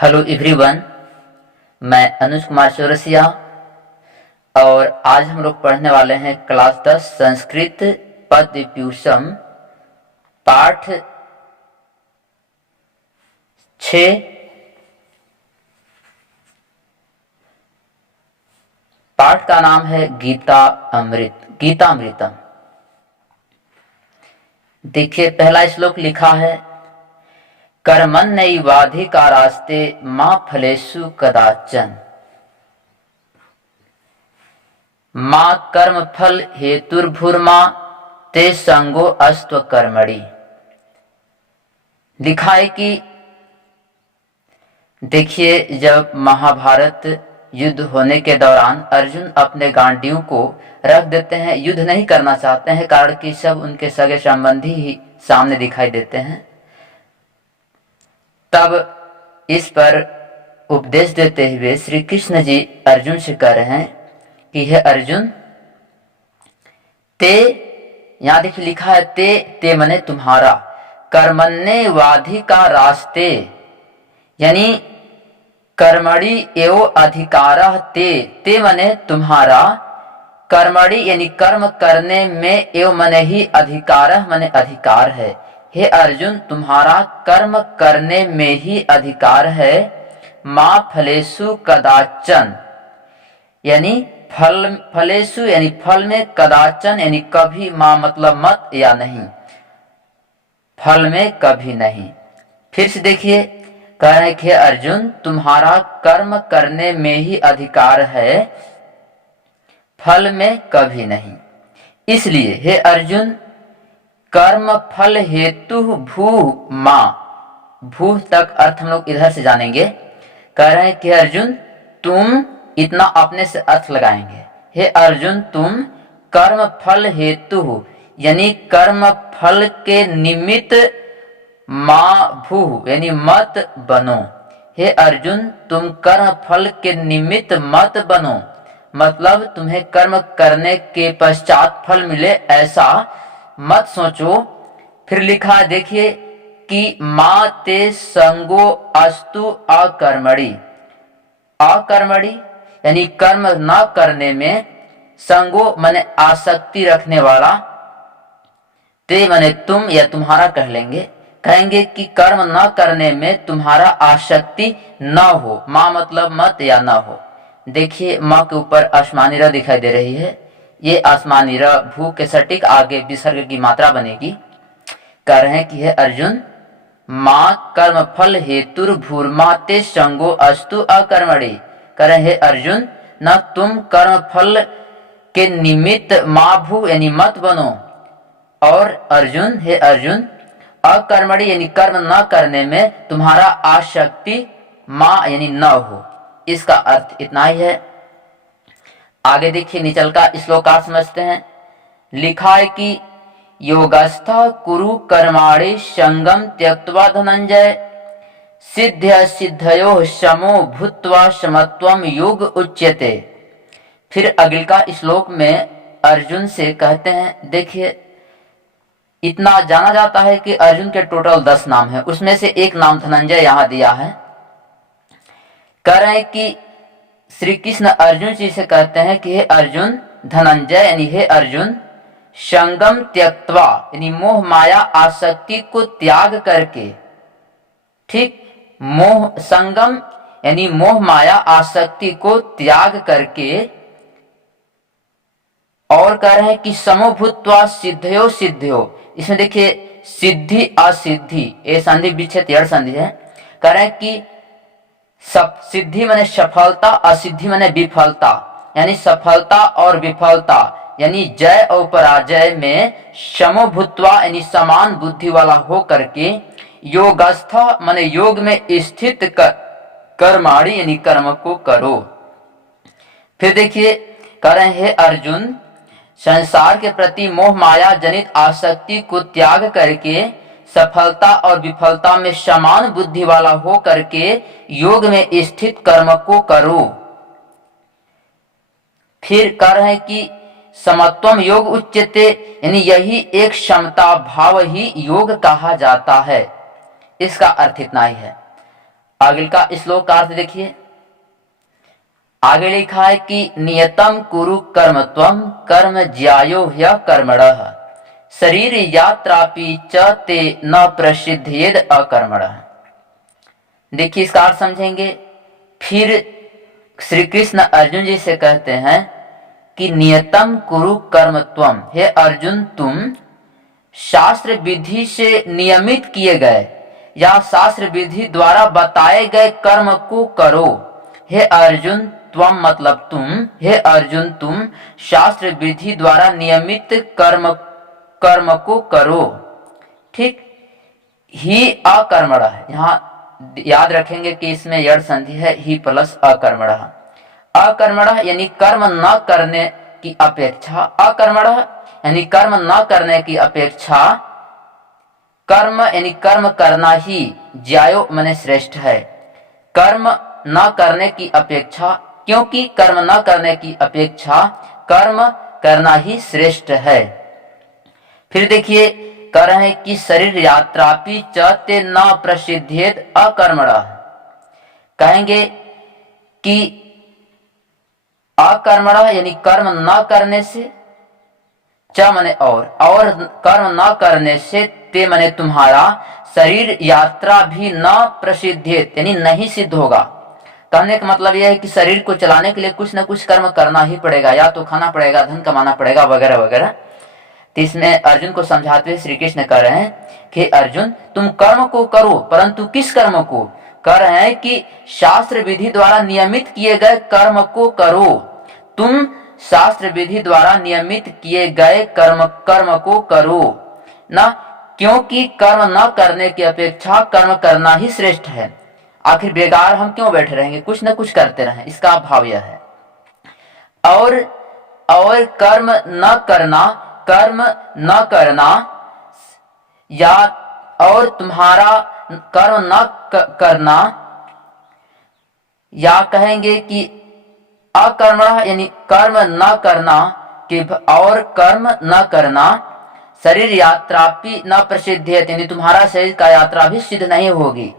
Hello everyone, मैं अनुज कुमार चौरसिया और आज हम लोग पढ़ने वाले हैं क्लास 10 संस्कृत पद्य व्यूसम पाठ 6। पाठ का नाम है गीतामृतम। देखिए, पहला श्लोक लिखा है, कर्मण्यैवाधिकारास्ते मा फलेषु कदाचन। मां कर्म फल हेतुर्भुर्मा ते संगो अस्त्व कर्मणि। लिखा है कि देखिए, जब महाभारत युद्ध होने के दौरान अर्जुन अपने गांडियों को रख देते हैं, युद्ध नहीं करना चाहते हैं, कारण कि सब उनके सगे संबंधी ही सामने दिखाई देते हैं। तब इस पर उपदेश देते हुए श्री कृष्ण जी अर्जुन से कह रहे हैं कि हे अर्जुन, ते, यहां देखिए लिखा है ते मने तुम्हारा, कर्मण्येवाधिकारास्ते, यानी कर्मणि एव अधिकारः ते मने तुम्हारा, कर्मणि यानी कर्म करने में, एव मने ही अधिकारः मने अधिकार है। हे अर्जुन, तुम्हारा कर्म करने में ही अधिकार है। मा फलेषु कदाचन, यानी फलेषु यानी फल में, कदाचन यानी कभी, मा मतलब मत या नहीं, फल में कभी नहीं। फिर से देखिए, कह रहे कि अर्जुन, तुम्हारा कर्म करने में ही अधिकार है, फल में कभी नहीं। इसलिए हे अर्जुन, कर्म फल हेतु भू मा, भू तक अर्थ हम लोग इधर से जानेंगे। कह रहे हैं कि अर्जुन, तुम, इतना अपने से अर्थ लगाएंगे, हे अर्जुन तुम कर्म फल हेतु यानी कर्म फल के निमित्त मा भू यानी मत बनो। हे अर्जुन, तुम कर्म फल के निमित्त मत बनो, मतलब तुम्हें कर्म करने के पश्चात फल मिले ऐसा मत सोचो। फिर लिखा देखिए कि मा ते संगो अस्तु अकर्मणि। अकर्मणि यानी कर्म न करने में, संगो माने आसक्ति रखने वाला, ते माने तुम या तुम्हारा कह लेंगे, कहेंगे कि कर्म न करने में तुम्हारा आसक्ति न हो। मां मतलब मत या न हो। देखिए, मां के ऊपर आसमानी र दिखाई दे रही है, ये आसमानी र भू के सटीक आगे विसर्ग की मात्रा बनेगी। कह रहे हैं कि हे अर्जुन, मां कर्म फल हेतुर्भूर्मा ते संगो अस्तु अकर्मणि। कह रहे हे अर्जुन, न तुम कर्म फल के निमित्त मां भू यानी मत बनो, और अर्जुन, हे अर्जुन, अकर्मणि यानी कर्म न करने में तुम्हारा आसक्ति मां यानी न हो। इसका अर्थ इतना ही है। आगे देखिए, निचल का श्लोका समझते हैं। लिखा है कि योगस्थ कुरु कर्माणि संगम त्यक्त्वा धनंजय, सिद्ध्य सिद्धयो समो भूत्वा समत्वम योग उच्यते। फिर अगले का श्लोक में अर्जुन से कहते हैं, देखिए, इतना जाना जाता है कि अर्जुन के टोटल 10 नाम है, उसमें से एक नाम धनंजय यहां दिया है। कह रहे हैं कि श्री कृष्ण अर्जुन जी से कहते हैं कि हे अर्जुन, धनंजय यानी हे अर्जुन, संगम त्यक्त्वा यानी मोह माया आसक्ति को त्याग करके, ठीक, मोह संगम यानी मोह माया आसक्ति को त्याग करके, और कह रहे हैं कि समोभूत्वा सिद्धयो सिद्धयो। इसमें देखिए, सिद्धि असिद्धि, ये संधि विच्छेद यड़ संधि है। कह रहे हैं कि सिद्धि माने सफलता, असिद्धि माने विफलता, यानी सफलता और विफलता यानी जय और पराजय में समोभूत्वा यानी समान बुद्धि वाला हो करके, योगस्थ माने योग में स्थित कर्माणि यानी कर्म को करो। फिर देखिए, कह रहे हैं हे अर्जुन, संसार के प्रति मोह माया जनित आसक्ति को त्याग करके सफलता और विफलता में समान बुद्धि वाला हो करके योग में स्थित कर्म को करो। फिर कह रहे हैं कि समत्वम योग उच्यते, यानी यही एक क्षमता भाव ही योग कहा जाता है। इसका अर्थ इतना ही है। आगे का श्लोक का अर्थ देखिए। आगे लिखा है कि नियतम कुरु कर्म त्वम कर्म ज्यायो ह्य कर्मणः शरीर यात्रापि च ते न प्रसिद्धेद अकर्मणः। देखिए इसका अर्थ समझेंगे। फिर श्री कृष्ण अर्जुन जी से कहते हैं कि नियतम कुरु कर्म त्वम, हे अर्जुन तुम शास्त्र विधि से नियमित किए गए या शास्त्र विधि द्वारा बताए गए कर्म को करो। हे अर्जुन त्वम मतलब तुम, हे अर्जुन तुम शास्त्र विधि द्वारा नियमित कर्म को करो। ठीक। ही अकर्मण है, यहाँ याद रखेंगे कि इसमें यड़ संधि है, ही प्लस अकर्मण। अकर्मण यानी कर्म न करने की अपेक्षा, अकर्मण यानी कर्म न करने की अपेक्षा कर्म यानी कर्म करना ही ज्यायो माने श्रेष्ठ है। कर्म न करने की अपेक्षा, क्योंकि कर्म न करने की अपेक्षा कर्म करना ही श्रेष्ठ है। फिर देखिए कह रहे हैं कि शरीर यात्रापि च ते न प्रसिद्धेत अकर्मण। कहेंगे कि अकर्मण यानी कर्म न करने से, च मने और कर्म न करने से, ते मने तुम्हारा शरीर यात्रा भी न प्रसिद्धेत यानी नहीं सिद्ध होगा। कहने का मतलब यह है कि शरीर को चलाने के लिए कुछ न कुछ कर्म करना ही पड़ेगा, या तो खाना पड़ेगा, धन कमाना पड़ेगा, वगैरह वगैरह। तो इसमें अर्जुन को समझाते हुए श्री कृष्ण कह रहे हैं कि अर्जुन तुम कर्म को करो, परंतु किस कर्म को? कह रहे हैं कि शास्त्र विधि द्वारा नियमित किए गए कर्म को करो। तुम शास्त्र विधि द्वारा नियमित किए गए कर्म को करो ना, क्योंकि कर्म न करने की अपेक्षा कर्म करना ही श्रेष्ठ है। आखिर बेकार हम क्यों बैठे रहेंगे, कुछ न कुछ करते रहें, इसका भाव यह है। और कर्म न करना या और तुम्हारा कर्म न करना, या कहेंगे कि अकर्मण यानी कर्म न करना कि और कर्म न करना शरीर यात्रा भी न प्रसिद्ध है, यानी तुम्हारा शरीर का यात्रा भी सिद्ध नहीं होगी।